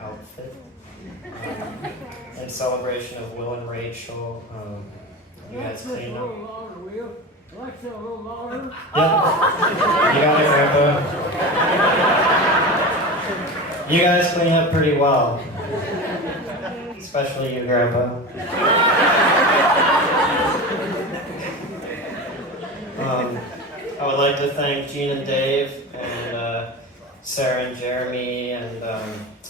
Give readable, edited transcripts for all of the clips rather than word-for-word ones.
outfit in celebration of Will and Rachel. You guys clean up. That's a little louder. Yep. You got it, Grandpa. You guys clean up pretty well. Especially you, Grandpa. I would like to thank Gene and Dave and Sarah and Jeremy and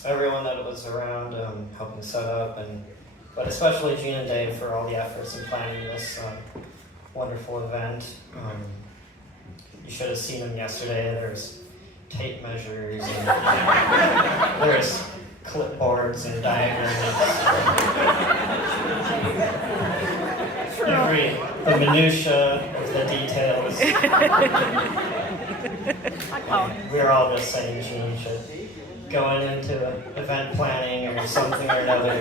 everyone that was around helping set up, but especially Gene and Dave for all the efforts in planning this wonderful event. You should have seen them yesterday. There's tape measures, and there's clipboards and diagrams. The minutia of the details. We're all just saying Gene should going into event planning or something or another.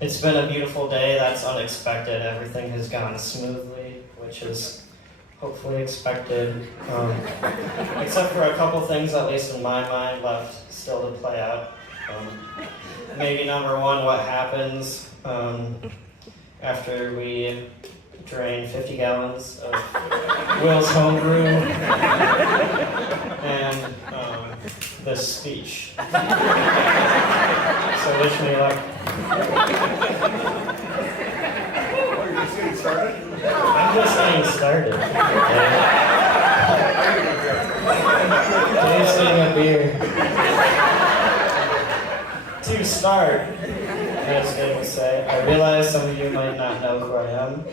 It's been a beautiful day. That's unexpected. Everything has gone smoothly, which is hopefully expected. Except for a couple things, at least in my mind, left still to play out. Maybe number one, what happens after we drain 50 gallons of Will's homebrew and this speech. So wish me luck. Are you just getting started? I'm just getting started. Tasting a beer. To start, I was going to say, I realize some of you might not know who I am.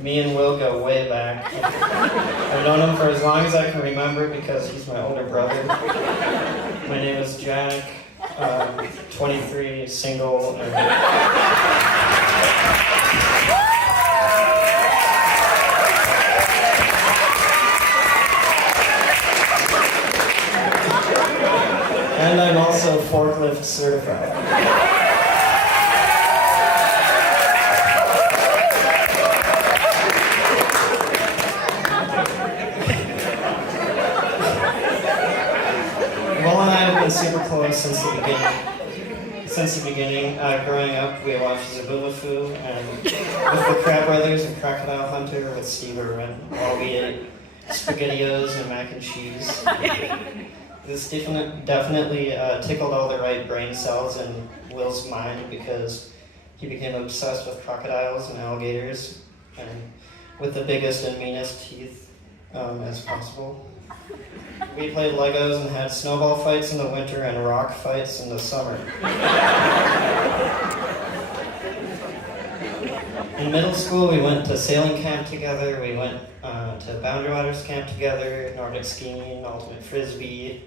Me and Will go way back. I've known him for as long as I can remember because he's my older brother. My name is Jack, 23, single, and I'm also forklift certified. Will and I have been super close since the beginning. Growing up, we watched Zaboomafoo and with the Crab Brothers and Crocodile Hunter with Steve Irwin, while we ate SpaghettiOs and mac and cheese. This definitely tickled all the right brain cells in Will's mind because he became obsessed with crocodiles and alligators and with the biggest and meanest teeth as possible. We played Legos and had snowball fights in the winter and rock fights in the summer. In middle school, we went to sailing camp together. We went to Boundary Waters camp together, Nordic skiing, ultimate frisbee.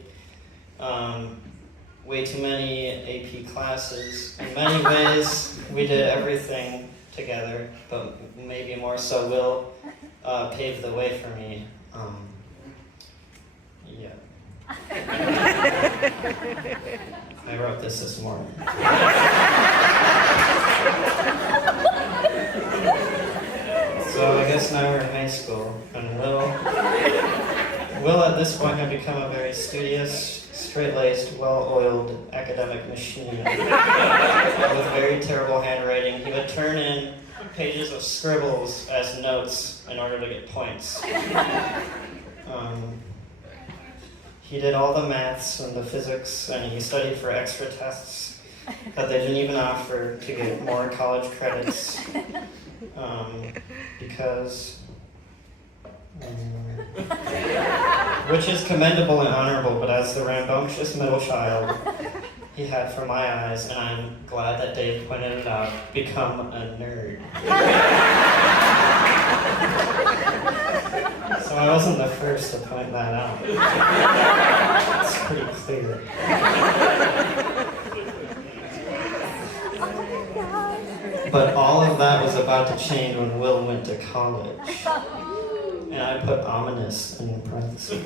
Way too many AP classes. In many ways, we did everything together, but maybe more so Will paved the way for me. Yeah. I wrote this morning. So I guess now we're in high school, and Will at this point had become a very studious, straight-laced, well-oiled academic machine with very terrible handwriting. He would turn in pages of scribbles as notes in order to get points. He did all the maths and the physics, and he studied for extra tests that they didn't even offer to get more college credits because, which is commendable and honorable, but as the rambunctious middle child he had, for my eyes, and I'm glad that Dave pointed it out, become a nerd. So I wasn't the first to point that out. It's pretty clear. But all of that was about to change when Will went to college. And I put ominous in parentheses.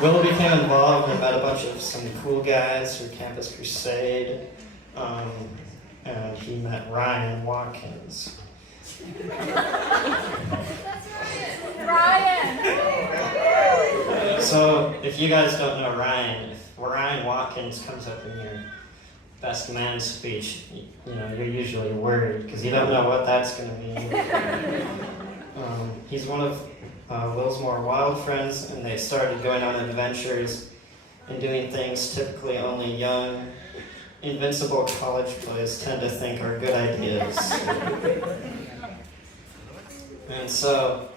Will became involved and met a bunch of some cool guys through Campus Crusade. And he met Ryan Watkins. Ryan! So, if you guys don't know Ryan, if Ryan Watkins comes up in your best man speech, you're usually worried because you don't know what that's going to mean. He's one of Will's more wild friends, and they started going on adventures and doing things typically only young, invincible college boys tend to think are good ideas. And so,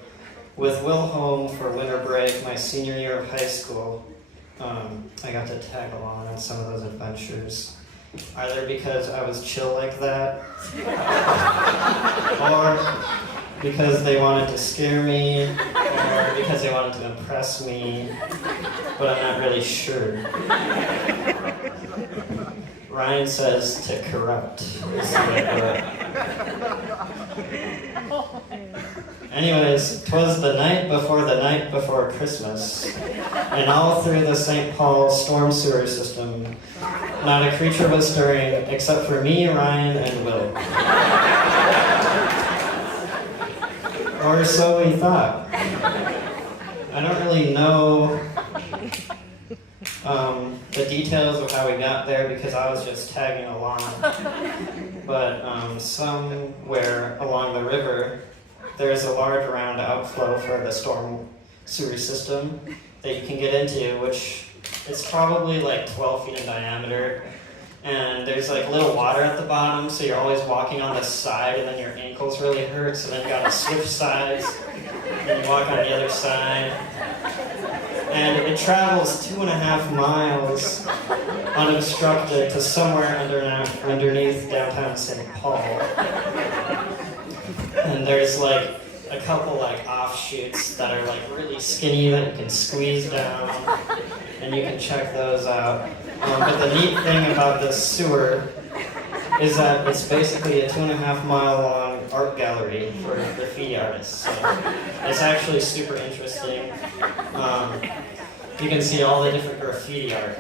with Will home for winter break, my senior year of high school, I got to tag along on some of those adventures. Either because I was chill like that, or because they wanted to scare me, or because they wanted to impress me, but I'm not really sure. Ryan says to corrupt is the way to do it. Anyways, 'twas the night before Christmas, and all through the St. Paul storm sewer system, not a creature was stirring except for me, Ryan, and Will. Or so we thought. I don't really know the details of how we got there because I was just tagging along. But somewhere along the river, there's a large round outflow for the storm sewer system that you can get into, which is probably like 12 feet in diameter. And there's like little water at the bottom, so you're always walking on the side, and then your ankles really hurt, so then you gotta switch sides, and you walk on the other side. And it travels 2.5 miles unobstructed to somewhere underneath downtown St. Paul. And there's like a couple like offshoots that are like really skinny that you can squeeze down, and you can check those out. But the neat thing about this sewer is that it's basically a 2.5 mile long art gallery for graffiti artists. So it's actually super interesting. You can see all the different graffiti art.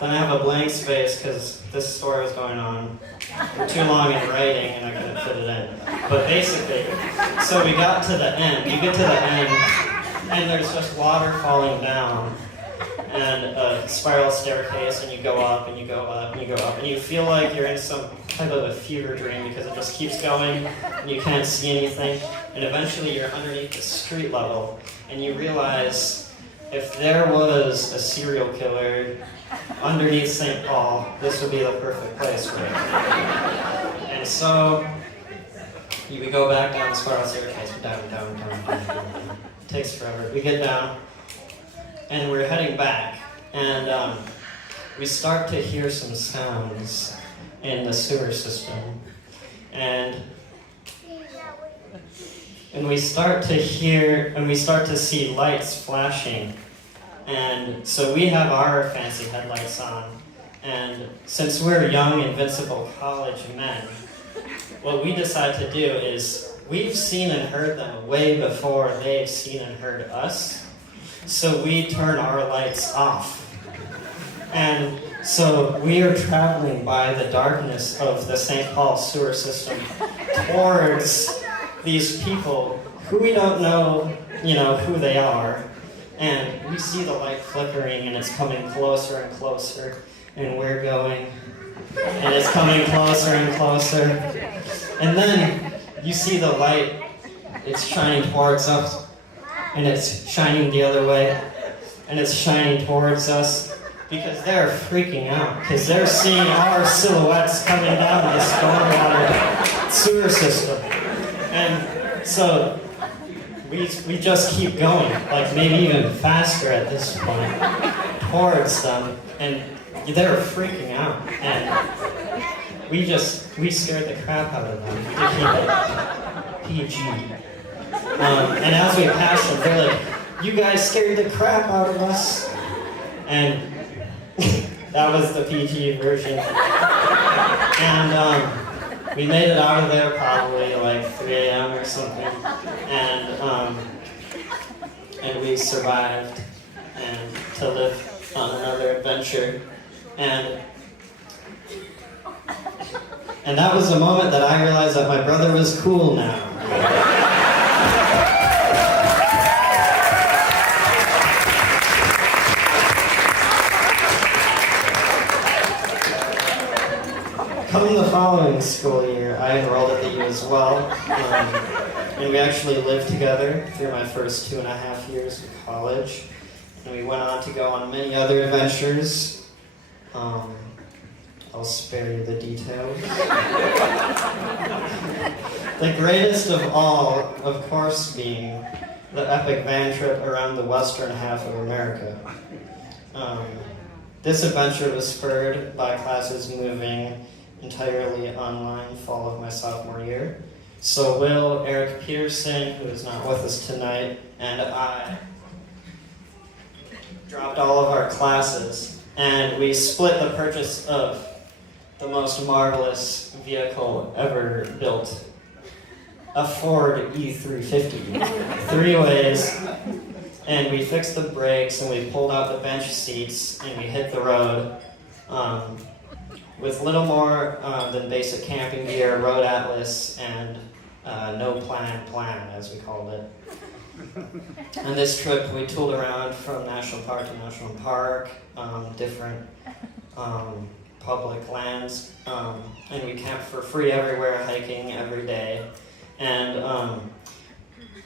Then I have a blank space because this story was going on for too long in writing and I couldn't fit it in. But basically, so we got to the end. You get to the end and there's just water falling down and a spiral staircase, and you go up and you go up and you go up, and you feel like you're in some type of a fever dream because it just keeps going and you can't see anything, and eventually you're underneath the street level and you realize if there was a serial killer underneath St. Paul, this would be the perfect place for it. And so we go back down the spiral staircase, down. It takes forever. We get down, and we're heading back, and we start to hear some sounds in the sewer system, and we start to see lights flashing. And so we have our fancy headlights on, and since we're young, invincible college men, what we decide to do is we've seen and heard them way before they've seen and heard us. So we turn our lights off. And so we are traveling by the darkness of the St. Paul sewer system towards these people who we don't know, who they are. And we see the light flickering and it's coming closer and closer. And we're going, and it's coming closer and closer. And then you see the light, it's shining towards us. And it's shining the other way, and it's shining towards us, because they're freaking out, because they're seeing our silhouettes coming down the stormwater sewer system. And so we just keep going, like maybe even faster at this point, towards them, and they're freaking out. And we scared the crap out of them to keep it PG. And as we passed them, they're like, "You guys scared the crap out of us." And that was the PG version. And we made it out of there probably like 3 a.m. or something. And we survived and to live on another adventure. And And that was the moment that I realized that my brother was cool now. Come the following school year, I enrolled at the U as well, and we actually lived together through my first 2.5 years of college, and we went on to go on many other adventures. I'll spare you the details. The greatest of all, of course, being the epic van trip around the western half of America. This adventure was spurred by classes moving entirely online fall of my sophomore year. So Will, Eric Peterson, who is not with us tonight, and I dropped all of our classes, and we split the purchase of the most marvelous vehicle ever built, a Ford E350, 3 ways, and we fixed the brakes, and we pulled out the bench seats, and we hit the road. With little more than basic camping gear, road atlas, and no plan, as we called it. On this trip, we tooled around from national park to national park, different public lands, and we camped for free everywhere, hiking every day. And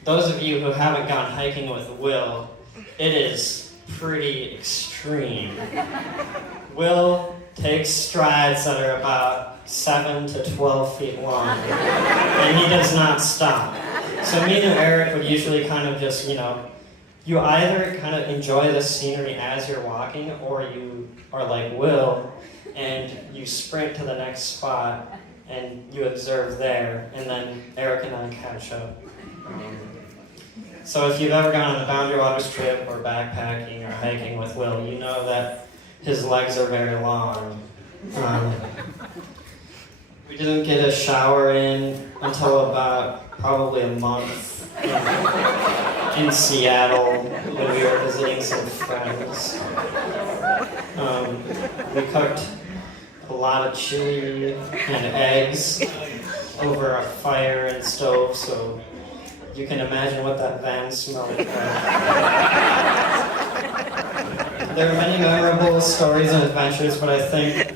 those of you who haven't gone hiking with Will, it is pretty extreme. Will takes strides that are about 7 to 12 feet long, and he does not stop. So me and Eric would usually kind of just, you either kind of enjoy the scenery as you're walking, or you are like Will, and you sprint to the next spot, and you observe there, and then Eric and I catch up. So if you've ever gone on a Boundary Waters trip, or backpacking, or hiking with Will, you know that his legs are very long. We didn't get a shower in until about probably a month in Seattle when we were visiting some friends. We cooked a lot of chili and eggs over a fire and stove, so you can imagine what that van smelled like. There are many memorable stories and adventures, but I think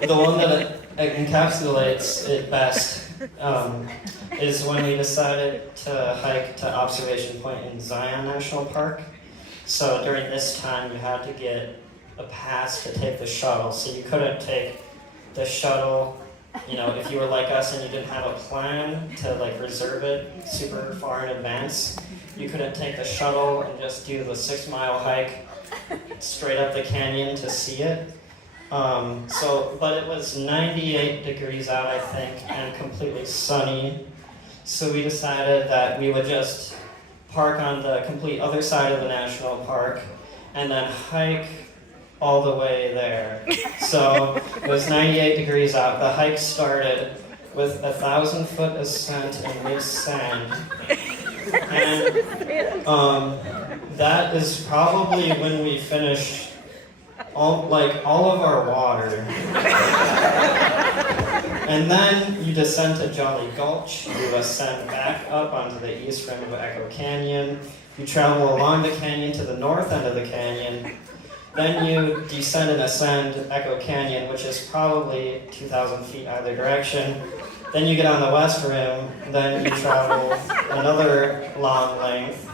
the one that encapsulates it best is when we decided to hike to Observation Point in Zion National Park. So during this time, you had to get a pass to take the shuttle. So you couldn't take the shuttle, if you were like us and you didn't have a plan to reserve it super far in advance. You couldn't take the shuttle and just do the 6-mile hike straight up the canyon to see it. But it was 98 degrees out, I think, and completely sunny. So we decided that we would just park on the complete other side of the national park and then hike all the way there. So it was 98 degrees out. The hike started with a 1,000-foot ascent in mixed sand. And that is probably when we finished all of our water. And then you descend to Jolly Gulch, you ascend back up onto the east rim of Echo Canyon, you travel along the canyon to the north end of the canyon, then you descend and ascend Echo Canyon, which is probably 2,000 feet either direction. Then you get on the west rim, then you travel another long length,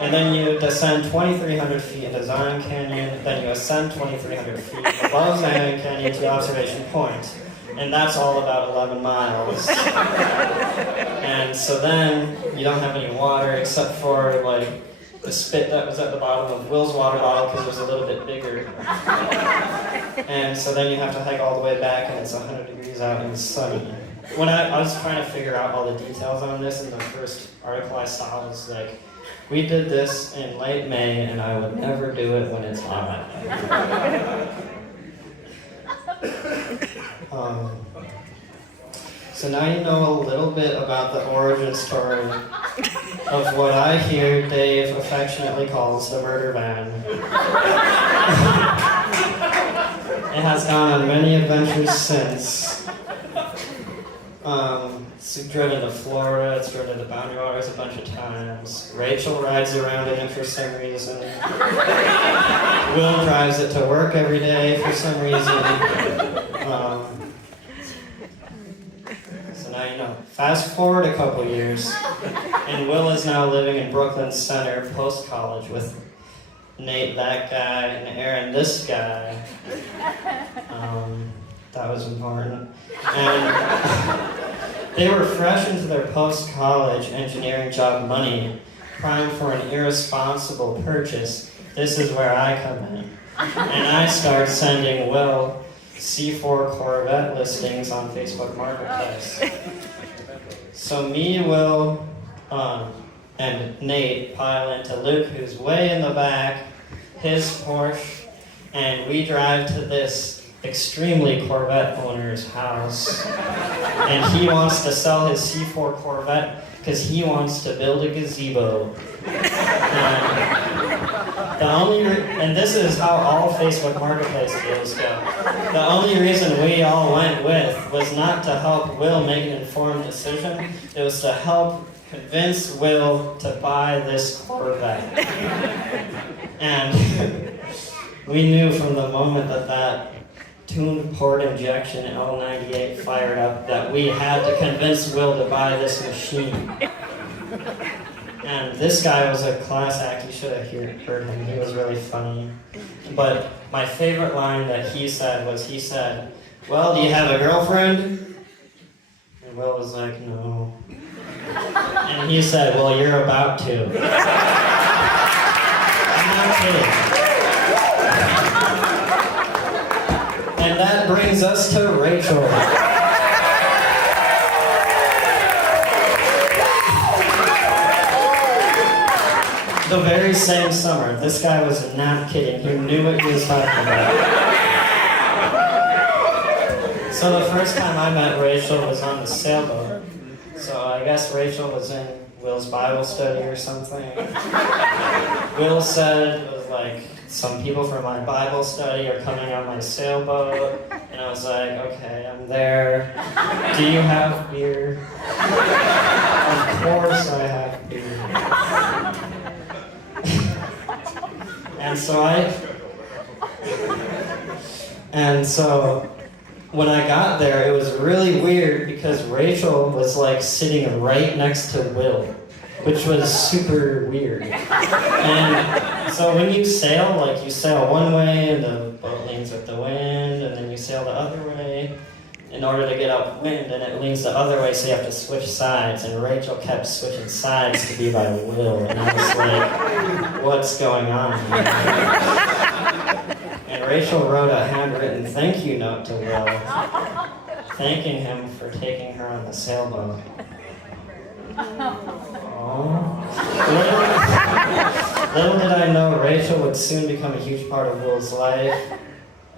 and then you descend 2,300 feet into Zion Canyon, then you ascend 2,300 feet above Zion Canyon to Observation Point. And that's all about 11 miles. And so then you don't have any water except for the spit that was at the bottom of Will's water bottle because it was a little bit bigger. And so then you have to hike all the way back and it's 100 degrees out and it's sunny. When I was trying to figure out all the details on this, in the first article I saw was we did this in late May and I would never do it when it's hot. So now you know a little bit about the origin story of what I hear Dave affectionately calls the murder van. It has gone on many adventures since. It's driven to Florida, it's driven to Boundary Waters a bunch of times. Rachel rides around in it for some reason. Will drives it to work every day for some reason. So now you know. Fast forward a couple years, and Will is now living in Brooklyn Center post-college with Nate, that guy, and Aaron, this guy. That was important. And they were fresh into their post-college engineering job money, primed for an irresponsible purchase. This is where I come in. And I start sending Will C4 Corvette listings on Facebook Marketplace. So me, Will, and Nate pile into Luke, who's way in the back, his Porsche, and we drive to this extremely Corvette owner's house. And he wants to sell his C4 Corvette because he wants to build a gazebo. And this is how all Facebook Marketplace deals go. The only reason we all went with was not to help Will make an informed decision. It was to help convince Will to buy this Corvette. And we knew from the moment that tuned port injection L98 fired up that we had to convince Will to buy this machine. And this guy was a class act. You should have heard him. He was really funny. But my favorite line that he said was, he said, "Well, do you have a girlfriend?" And Will was like, "No." And he said, "Well, you're about to." I'm not kidding. And that brings us to Rachel. The very same summer, this guy was not kidding. He knew what he was talking about. So the first time I met Rachel was on the sailboat. So I guess Rachel was in Will's Bible study or something. Will said it was like, "Some people from my Bible study are coming on my sailboat." And I was like, "Okay, I'm there. Do you have beer?" "Of course I have beer." And so when I got there, it was really weird because Rachel was like sitting right next to Will, which was super weird. And so when you sail, like you sail one way and the boat leans with the wind, and then you sail the other way in order to get upwind, and it leans the other way, so you have to switch sides. And Rachel kept switching sides to be by Will, and I was like, "What's going on here?" And Rachel wrote a handwritten thank you note to Will, thanking him for taking her on the sailboat. Little did I know Rachel would soon become a huge part of Will's life,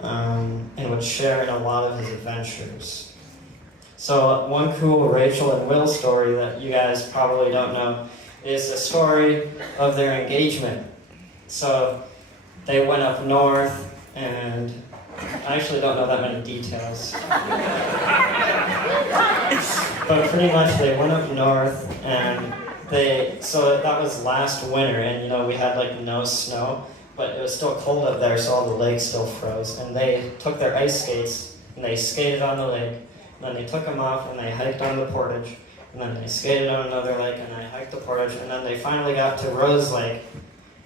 and would share in a lot of his adventures. So one cool Rachel and Will story that you guys probably don't know is the story of their engagement. So they went up north, and I actually don't know that many details. But pretty much they went up north, and so that was last winter, and you know, we had like no snow, but it was still cold up there, so all the lakes still froze. And they took their ice skates, and they skated on the lake, and then they took them off, and they hiked on the portage, and then they skated on another lake, and they hiked the portage, and then they finally got to Rose Lake,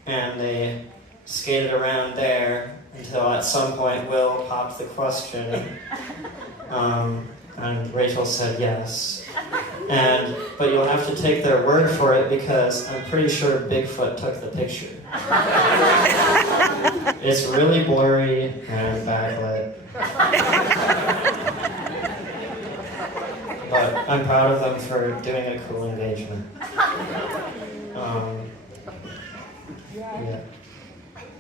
and they skated around there until at some point Will popped the question, and Rachel said yes. But you'll have to take their word for it because I'm pretty sure Bigfoot took the picture. It's really blurry and backlit. But I'm proud of them for doing a cool engagement. Yeah.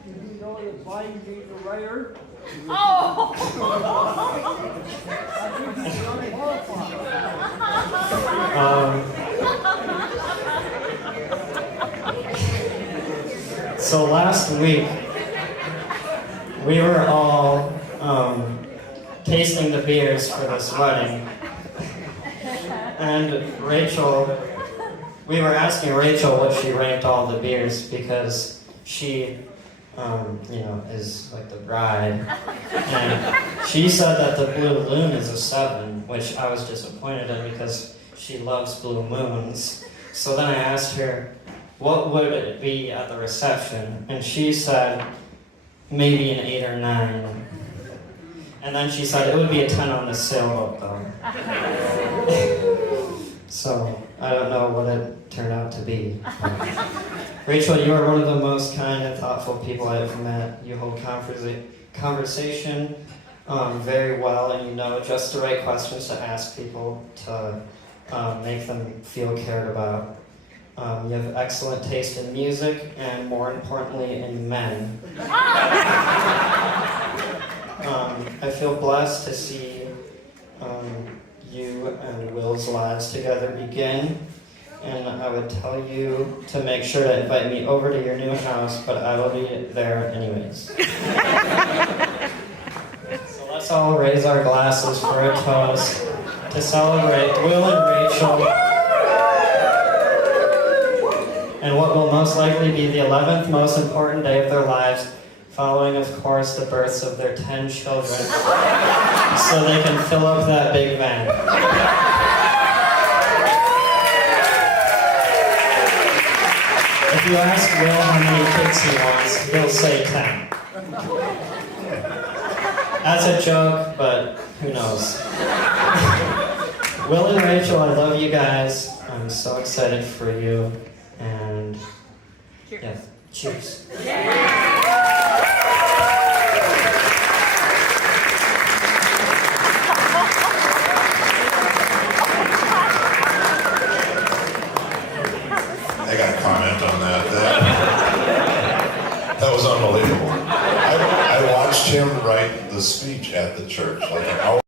Did you know that blind beat the writer? Oh! I think he's unqualified. So last week, we were all tasting the beers for this wedding. And Rachel, we were asking Rachel what she ranked all the beers because she, is like the bride. And she said that the Blue Loon is a 7, which I was disappointed in because she loves Blue Moons. So then I asked her, what would it be at the reception? And she said, maybe an 8 or 9. And then she said it would be a 10 on the sailboat though. So I don't know what it turned out to be. Rachel, you are one of the most kind and thoughtful people I've met. You hold conversation very well, and you know just the right questions to ask people to make them feel cared about. You have excellent taste in music, and more importantly, in men. I feel blessed to see you and Will's lives together begin, and I would tell you to make sure to invite me over to your new house, but I will be there anyways. So let's all raise our glasses for a toast to celebrate Will and Rachel, and what will most likely be the 11th most important day of their lives, following, of course, the births of their 10 children, so they can fill up that big van. If you ask Will how many kids he wants, he'll say 10. That's a joke, but who knows. Will and Rachel, I love you guys. I'm so excited for you. And yeah, cheers. I got a comment on that. That was unbelievable. I watched him write the speech at the church like an hour.